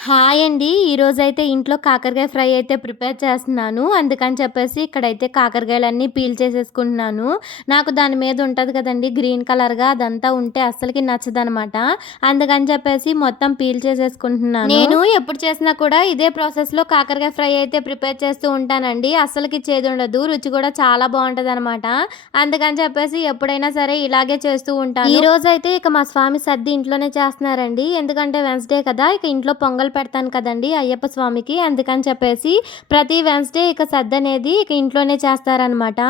Hi అండి. ఈరోజైతే ఇంట్లో కాకరకాయ ఫ్రై అయితే ప్రిపేర్ చేస్తున్నాను. అందుకని చెప్పేసి ఇక్కడైతే కాకరకాయలన్నీ పీల్ చేసేసుకుంటున్నాను. నాకు దాని మీద ఉంటది కదండీ గ్రీన్ కలర్‌గా అదంతా ఉంటే అస్సలకి నచ్చదనమాట. అందుకని చెప్పేసి మొత్తం పీల్ చేసేసుకుంటున్నాను. నేను ఎప్పుడు చేసినా కూడా ఇదే ప్రాసెస్‌లో కాకరకాయ ఫ్రై అయితే ప్రిపేర్ చేస్తూ ఉంటానండి. అస్సలకి చేదుండదు. రుచి కూడా చాలా బావుంటదనమాట. అందుకని చెప్పేసి ఎప్పుడైనా సరే ఇలాగే చేస్తూ ఉంటాను. ఈరోజైతే ఇక మా స్వామి సద్ది ఇంట్లోనే చేస్తున్నారండి. ఎందుకంటే వెన్స్‌డే కదా! ఇక ఇంట్లో పొంగల్ పెడతాను కదండీ అయ్యప్ప స్వామికి. అందుకని చెప్పేసి ప్రతి వెన్స్‌డే ఇక సద్దనేది ఇక ఇంట్లోనే చేస్తారనమాట.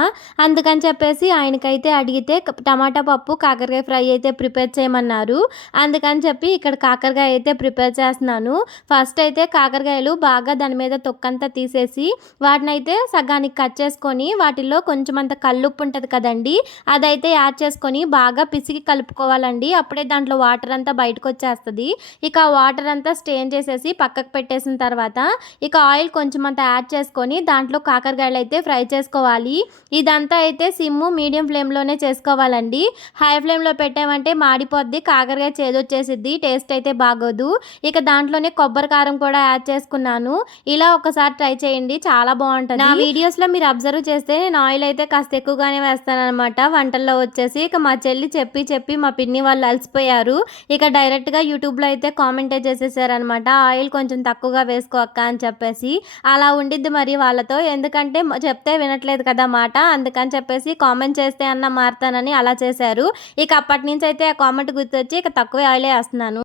అందుకని చెప్పేసి ఆయనకైతే అడిగితే టమాటా పప్పు, కాకరకాయ ఫ్రై అయితే ప్రిపేర్ చేయమన్నారు. అందుకని చెప్పి ఇక్కడ కాకరకాయ అయితే ప్రిపేర్ చేస్తున్నాను. ఫస్ట్ అయితే కాకరకాయలు బాగా దాని మీద తొక్కంతా తీసేసి వాటినైతే సగానికి కట్ చేసుకొని వాటిల్లో కొంచెమంత కల్లుప్పు ఉంటది కదండీ! అదైతే యాడ్ చేసుకొని బాగా పిసికి కలుపుకోవాలండి. అప్పుడే దాంట్లో వాటర్ అంతా బయటకొచ్చేస్తది. ఇక ఆ వాటర్ అంతా స్ట్రెయిన్ చేసేసి పక్కకు పెట్టేసిన తర్వాత ఇక ఆయిల్ కొంచెం అంత యాడ్ చేసుకొని దాంట్లో కాకరకాయలు అయితే ఫ్రై చేసుకోవాలి. ఇదంతా అయితే సిమ్ మీడియం ఫ్లేమ్‌లోనే చేసుకోవాలండి. హై ఫ్లేమ్‌లో పెట్టామంటే మాడిపోద్ది. కాకరకాయ చేదొచ్చేసిద్ది. టేస్ట్ అయితే బాగోదు. ఇక దాంట్లోనే కొబ్బరి కారం కూడా యాడ్ చేసుకున్నాను. ఇలా ఒకసారి ట్రై చేయండి. చాలా బావుంటది. నా వీడియోస్‌లో మీరు అబ్జర్వ్ చేస్తే నేను ఆయిల్ అయితే కాస్త ఎక్కువగానే వేస్తాననమాట వంటల్లో వచ్చేసి. ఇక మా చెల్లి చెప్పి చెప్పి మా పిన్ని వాళ్ళు అలసిపోయారు. ఇక డైరెక్ట్‌గా యూట్యూబ్‌లో అయితే కామెంటే చేసేసారనమాట. ఆయిల్ కొంచెం తక్కువగా వేసుకో అక్క అని చెప్పేసి. అలా ఉండిద్ది మరి వాళ్ళతో. ఎందుకంటే చెప్తే వినట్లేదు కదా మాట. అందుకని చెప్పేసి కామెంట్ చేస్తే అన్నా మారతానని అలా చేశారు. ఇక అప్పటినుంచైతే ఆ కామెంట్ గుర్తొచ్చి ఇక తక్కువే ఆయిలే ఏస్తున్నాను.